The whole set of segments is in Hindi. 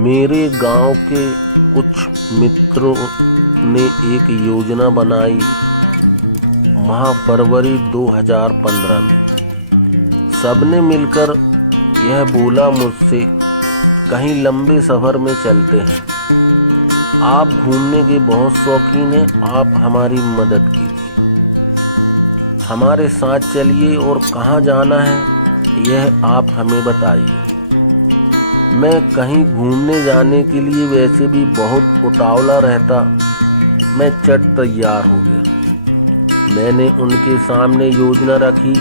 मेरे गांव के कुछ मित्रों ने एक योजना बनाई फरवरी 2015 में। सबने मिलकर यह बोला मुझसे, कहीं लंबे सफ़र में चलते हैं। आप घूमने के बहुत शौकीन हैं, आप हमारी मदद कीजिए, हमारे साथ चलिए और कहाँ जाना है यह आप हमें बताइए। मैं कहीं घूमने जाने के लिए वैसे भी बहुत उतावला रहता। मैं चट तैयार हो गया। मैंने उनके सामने योजना रखी,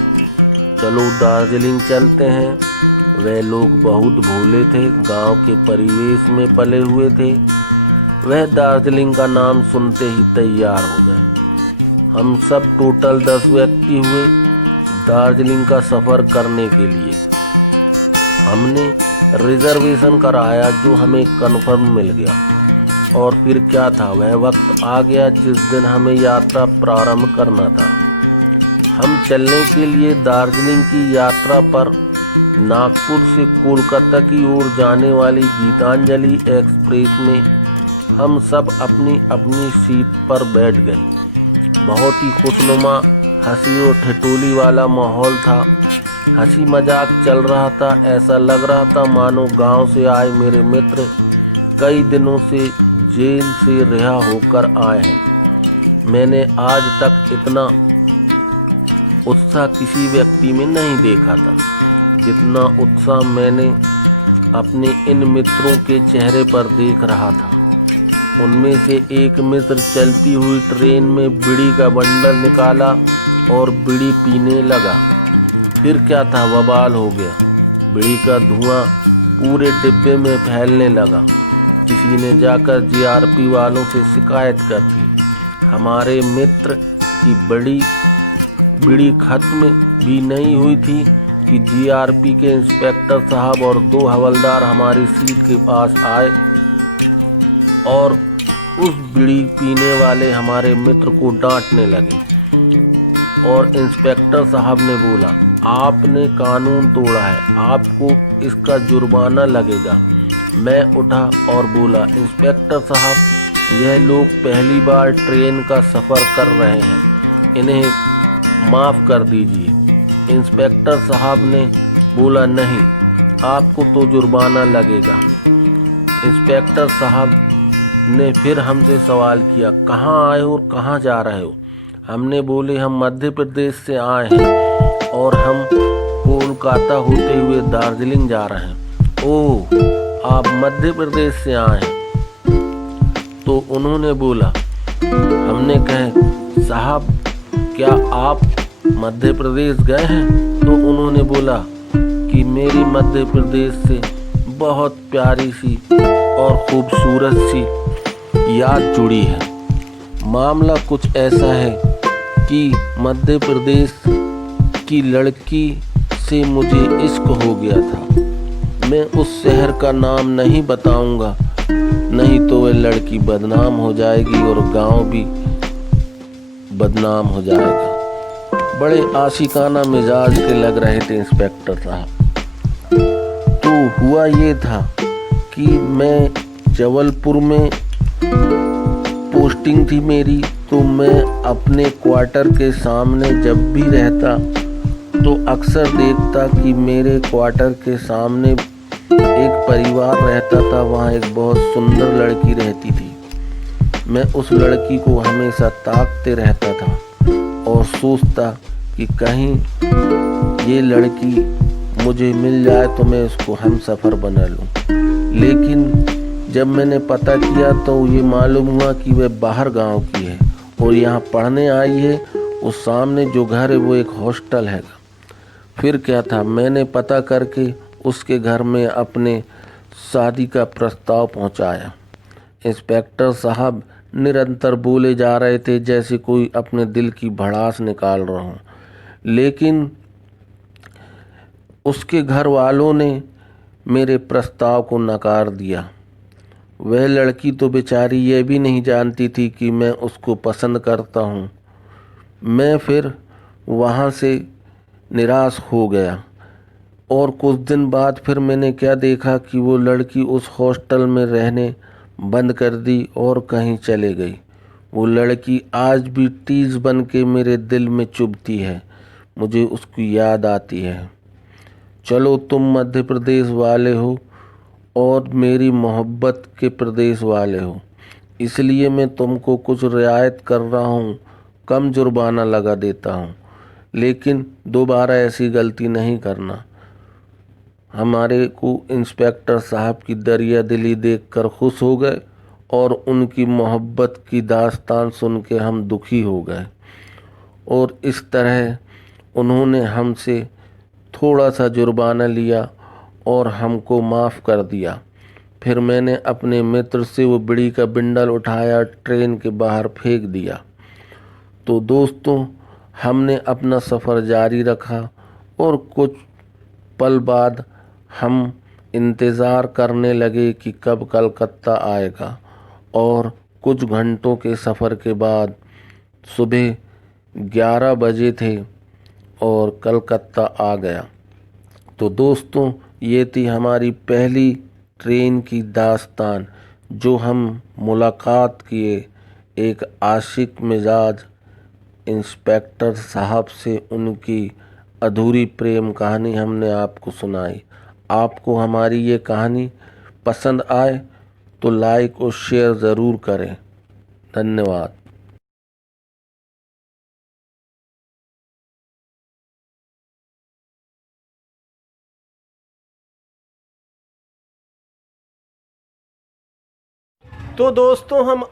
चलो दार्जिलिंग चलते हैं। वे लोग बहुत भोले थे, गांव के परिवेश में पले हुए थे। वह दार्जिलिंग का नाम सुनते ही तैयार हो गए। हम सब टोटल 10 व्यक्ति हुए दार्जिलिंग का सफ़र करने के लिए। हमने रिजर्वेशन कराया जो हमें कन्फर्म मिल गया। और फिर क्या था, वह वक्त आ गया जिस दिन हमें यात्रा प्रारंभ करना था। हम चलने के लिए दार्जिलिंग की यात्रा पर नागपुर से कोलकाता की ओर जाने वाली गीतांजलि एक्सप्रेस में हम सब अपनी अपनी सीट पर बैठ गए। बहुत ही खुशनुमा, हंसी और ठिठोली वाला माहौल था। हंसी मजाक चल रहा था। ऐसा लग रहा था मानो गांव से आए मेरे मित्र कई दिनों से जेल से रिहा होकर आए हैं। मैंने आज तक इतना उत्साह किसी व्यक्ति में नहीं देखा था जितना उत्साह मैंने अपने इन मित्रों के चेहरे पर देख रहा था। उनमें से एक मित्र चलती हुई ट्रेन में बीड़ी का बंडल निकाला और बीड़ी पीने लगा। फिर क्या था, बवाल हो गया। बीड़ी का धुआं पूरे डिब्बे में फैलने लगा। किसी ने जाकर जीआरपी वालों से शिकायत कर दी। हमारे मित्र की बीड़ी खत्म भी नहीं हुई थी कि जीआरपी के इंस्पेक्टर साहब और 2 हवलदार हमारी सीट के पास आए और उस बीड़ी पीने वाले हमारे मित्र को डांटने लगे। और इंस्पेक्टर साहब ने बोला, आपने कानून तोड़ा है, आपको इसका जुर्माना लगेगा। मैं उठा और बोला, इंस्पेक्टर साहब, यह लोग पहली बार ट्रेन का सफ़र कर रहे हैं, इन्हें माफ़ कर दीजिए। इंस्पेक्टर साहब ने बोला, नहीं, आपको तो जुर्माना लगेगा। इंस्पेक्टर साहब ने फिर हमसे सवाल किया, कहाँ आए हो और कहाँ जा रहे हो? हमने बोले, हम मध्य प्रदेश से आए हैं और हम कोलकाता होते हुए दार्जिलिंग जा रहे हैं। ओह, आप मध्य प्रदेश से आए हैं? तो उन्होंने बोला, हमने कहे, साहब क्या आप मध्य प्रदेश गए हैं? तो उन्होंने बोला कि मेरी मध्य प्रदेश से बहुत प्यारी सी और खूबसूरत सी याद जुड़ी है। मामला कुछ ऐसा है कि मध्य प्रदेश की लड़की से मुझे इश्क हो गया था। मैं उस शहर का नाम नहीं बताऊंगा, नहीं तो वह लड़की बदनाम हो जाएगी और गांव भी बदनाम हो जाएगा। बड़े आशिकाना मिजाज के लग रहे थे इंस्पेक्टर साहब। तो हुआ ये था कि मैं जबलपुर में पोस्टिंग थी मेरी, तो मैं अपने क्वार्टर के सामने जब भी रहता तो अक्सर देखता कि मेरे क्वार्टर के सामने एक परिवार रहता था। वहाँ एक बहुत सुंदर लड़की रहती थी। मैं उस लड़की को हमेशा ताकते रहता था और सोचता कि कहीं ये लड़की मुझे मिल जाए तो मैं उसको हमसफ़र बना लूँ। लेकिन जब मैंने पता किया तो ये मालूम हुआ कि वह बाहर गांव की है और यहाँ पढ़ने आई है। उस सामने जो घर है वो एक हॉस्टल है। फिर क्या था, मैंने पता करके उसके घर में अपने शादी का प्रस्ताव पहुँचाया। इंस्पेक्टर साहब निरंतर बोले जा रहे थे जैसे कोई अपने दिल की भड़ास निकाल रहा हो, लेकिन उसके घर वालों ने मेरे प्रस्ताव को नकार दिया। वह लड़की तो बेचारी ये भी नहीं जानती थी कि मैं उसको पसंद करता हूँ। मैं फिर वहाँ से निराश हो गया। और कुछ दिन बाद फिर मैंने क्या देखा कि वो लड़की उस हॉस्टल में रहने बंद कर दी और कहीं चले गई। वो लड़की आज भी टीज बन के मेरे दिल में चुभती है, मुझे उसकी याद आती है। चलो तुम मध्य प्रदेश वाले हो और मेरी मोहब्बत के प्रदेश वाले हो, इसलिए मैं तुमको कुछ रियायत कर रहा हूँ, कम जुर्माना लगा देता हूँ, लेकिन दोबारा ऐसी गलती नहीं करना। हमारे को इंस्पेक्टर साहब की दरिया दिली देखकर खुश हो गए और उनकी मोहब्बत की दास्तान सुन के हम दुखी हो गए और इस तरह उन्होंने हमसे थोड़ा सा जुर्माना लिया और हमको माफ़ कर दिया। फिर मैंने अपने मित्र से वो बीड़ी का बिंडल उठाया, ट्रेन के बाहर फेंक दिया। तो दोस्तों, हमने अपना सफ़र जारी रखा और कुछ पल बाद हम इंतज़ार करने लगे कि कब कलकत्ता आएगा और कुछ घंटों के सफ़र के बाद सुबह 11 बजे थे और कलकत्ता आ गया। तो दोस्तों, ये थी हमारी पहली ट्रेन की दास्तान, जो हम मुलाकात किए एक आशिक मिजाज इंस्पेक्टर साहब से। उनकी अधूरी प्रेम कहानी हमने आपको सुनाई। आपको हमारी ये कहानी पसंद आए तो लाइक और शेयर ज़रूर करें। धन्यवाद। तो दोस्तों, हम